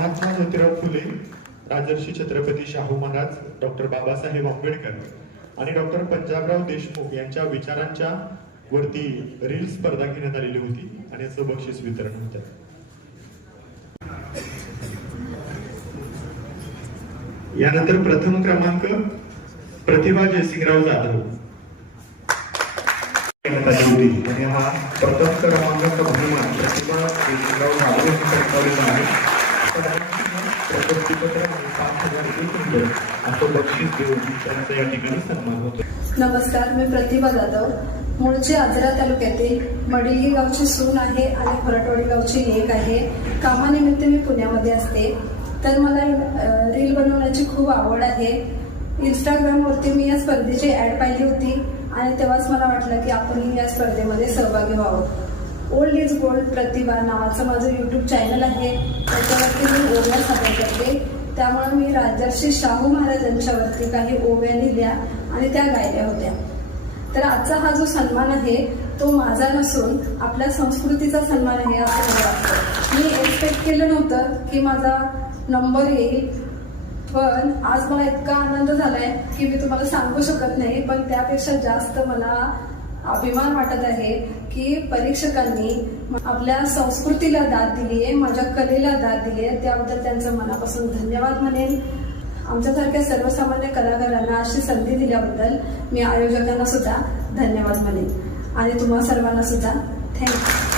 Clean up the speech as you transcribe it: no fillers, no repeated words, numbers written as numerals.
Mahatma Jyotirao Phule, Rajarshi Chhatrapati Shahu Maharaj, doctor Babasaheb Ambedkar आणि doctor Panjabrao Deshmukh यांच्या विचारांच्या वरती रील स्पर्धा घेण्यात आलेली होती आणि याचं बक्षीस वितरण होतं. यानंतर प्रथम क्रमांक प्रतिभा जयसिंगराव जाधव आणि हा प्रथम क्रमांकाचा बहुमान प्रतिभा जयसिंगराव जाधव यांनी पटकावलेला आहे. प्रशस्तीपत्र आणि 5,000 रुपये असं बक्षीस देऊन त्यांचा या ठिकाणी सन्मान होतो. नमस्कार, मी प्रतिभा जाधव, मूळची आजरा तालुक्यातील मडिली गावची सून आहे आणि फरटवाडी गावची लेक आहे. कामानिमित्त मी पुण्यामध्ये असते. तर मला रील बनवण्याची खूप आवड आहे. इंस्टाग्रामवरती मी या स्पर्धेची ॲड पाहिली होती आणि तेव्हाच मला वाटलं की आपण या स्पर्धेमध्ये सहभागी व्हावं. ओल्ड इज गोल्ड प्रतिभा नावाचं माझं यूट्यूब चॅनल आहे. त्याच्यावरती मी ओव्या सादर करते. त्यामुळे मी राजर्षी शाहू महाराजांच्यावरती काही ओव्या लिहिल्या आणि त्या गायल्या होत्या. तर आजचा हा जो सन्मान आहे तो माझा नसून आपल्या संस्कृतीचा सन्मान आहे असं मला वाटतं. मी एक्सपेक्ट केलं नव्हतं की माझा नंबर येईल, पण आज मला इतका आनंद झालाय की मी तुम्हाला सांगू शकत नाही. पण त्यापेक्षा जास्त मला अभिमान वाटत आहे की परीक्षकांनी आपल्या संस्कृतीला दाद दिली आहे, माझ्या कलेला दाद दिली आहे. त्याबद्दल त्यांचं मनापासून धन्यवाद म्हणेन. आमच्यासारख्या सर्वसामान्य कलाकारांना अशी संधी दिल्याबद्दल मी आयोजकांना सुद्धा धन्यवाद म्हणेन आणि तुम्हा सर्वांना सुद्धा थँक्यू.